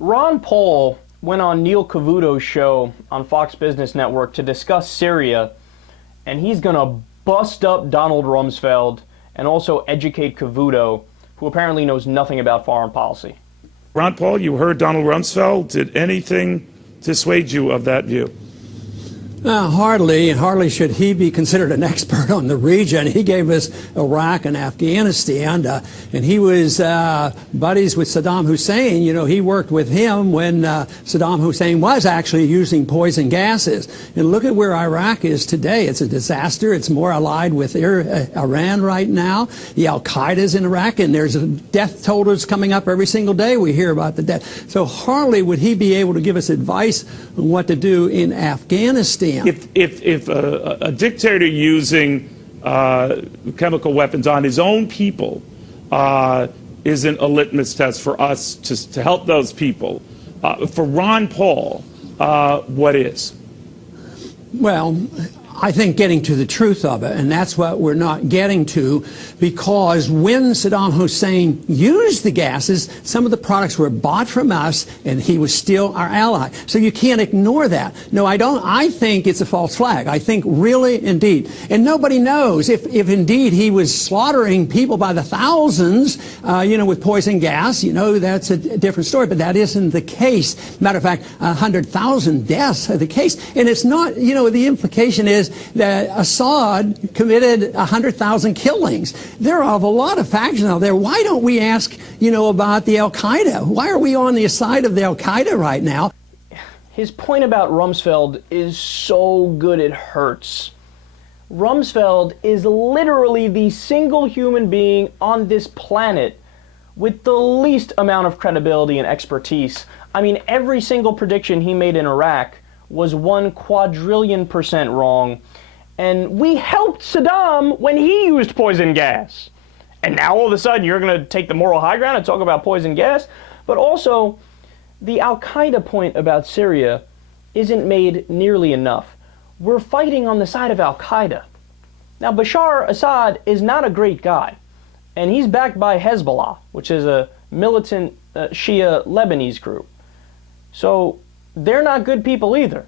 Ron Paul went on Neil Cavuto's show on Fox Business Network to discuss Syria, and he's going to bust up Donald Rumsfeld and also educate Cavuto, who apparently knows nothing about foreign policy. Ron Paul, you heard Donald Rumsfeld. Did anything dissuade you of that view? Hardly, and hardly should he be considered an expert on the region. He gave us Iraq and Afghanistan, and he was buddies with Saddam Hussein. You know, he worked with him when Saddam Hussein was actually using poison gases. And look at where Iraq is today. It's a disaster. It's more allied with Iran right now. The Al-Qaeda is in Iraq, and there's death totals coming up every single day. We hear about the death. So hardly would he be able to give us advice on what to do in Afghanistan. If a dictator using chemical weapons on his own people isn't a litmus test for us to help those people, for Ron Paul, what is? Well, I think getting to the truth of it, and that's what we're not getting to, because when Saddam Hussein used the gases, some of the products were bought from us, and he was still our ally. So you can't ignore that. No, I don't. I think it's a false flag. I think really, indeed. And nobody knows if indeed he was slaughtering people by the thousands, with poison gas. That's a different story, but that isn't the case. Matter of fact, 100,000 deaths are the case. And it's not, the implication is that Assad committed 100,000 killings. There are a lot of factions out there. Why don't we ask, about the Al-Qaeda? Why are we on the side of the Al-Qaeda right now? His point about Rumsfeld is so good it hurts. Rumsfeld is literally the single human being on this planet with the least amount of credibility and expertise. I mean, every single prediction he made in Iraq was 1,000,000,000% wrong. And we helped Saddam when he used poison gas. And now all of a sudden you're going to take the moral high ground and talk about poison gas? But also, the Al-Qaeda point about Syria isn't made nearly enough. We're fighting on the side of Al-Qaeda. Now, Bashar Assad is not a great guy. And he's backed by Hezbollah, which is a militant Shia Lebanese group. So they're not good people either.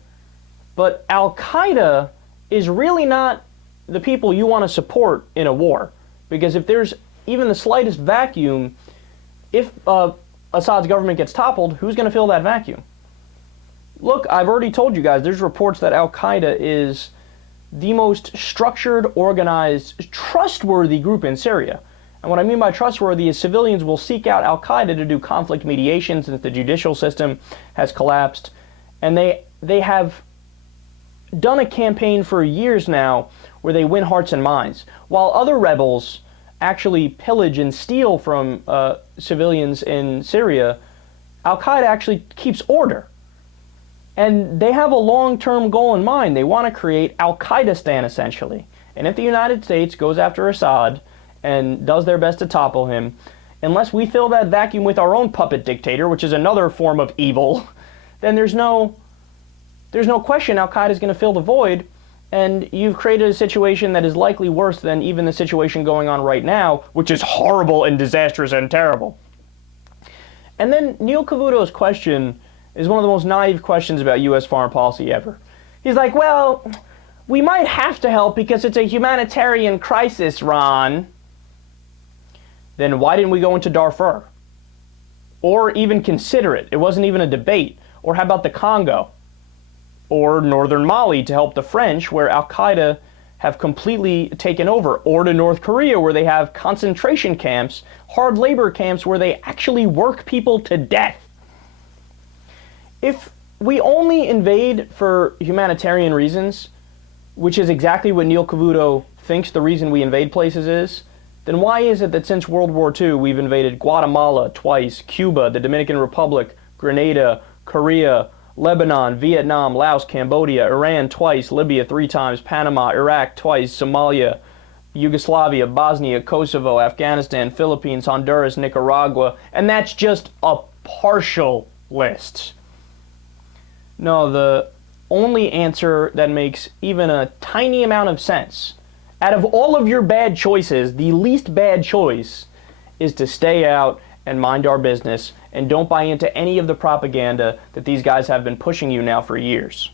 But Al-Qaeda is really not the people you want to support in a war. Because if there's even the slightest vacuum, if Assad's government gets toppled, who's going to fill that vacuum? Look, I've already told you guys, there's reports that Al-Qaeda is the most structured, organized, trustworthy group in Syria. And what I mean by trustworthy is civilians will seek out Al-Qaeda to do conflict mediation since the judicial system has collapsed. And they have done a campaign for years now where they win hearts and minds, while other rebels actually pillage and steal from civilians in Syria. Al-Qaeda actually keeps order. And they have a long-term goal in mind. They want to create Al-Qaedistan, essentially. And if the United States goes after Assad and does their best to topple him, unless we fill that vacuum with our own puppet dictator, which is another form of evil, then there's no question Al-Qaeda is going to fill the void, and you've created a situation that is likely worse than even the situation going on right now, which is horrible and disastrous and terrible. And then Neil Cavuto's question is one of the most naive questions about U.S. foreign policy ever. He's like, well, we might have to help because it's a humanitarian crisis, Ron. Then why didn't we go into Darfur? Or even consider it? It wasn't even a debate. Or how about the Congo? Or northern Mali to help the French, where Al-Qaeda have completely taken over, or to North Korea, where they have concentration camps, hard labor camps, where they actually work people to death. If we only invade for humanitarian reasons, which is exactly what Neil Cavuto thinks the reason we invade places is, then why is it that since World War II we've invaded Guatemala twice, Cuba, the Dominican Republic, Grenada, Korea, Lebanon, Vietnam, Laos, Cambodia, Iran twice, Libya 3 times, Panama, Iraq twice, Somalia, Yugoslavia, Bosnia, Kosovo, Afghanistan, Philippines, Honduras, Nicaragua, and that's just a partial list. No, the only answer that makes even a tiny amount of sense, out of all of your bad choices, the least bad choice is to stay out and mind our business, and don't buy into any of the propaganda that these guys have been pushing you now for years.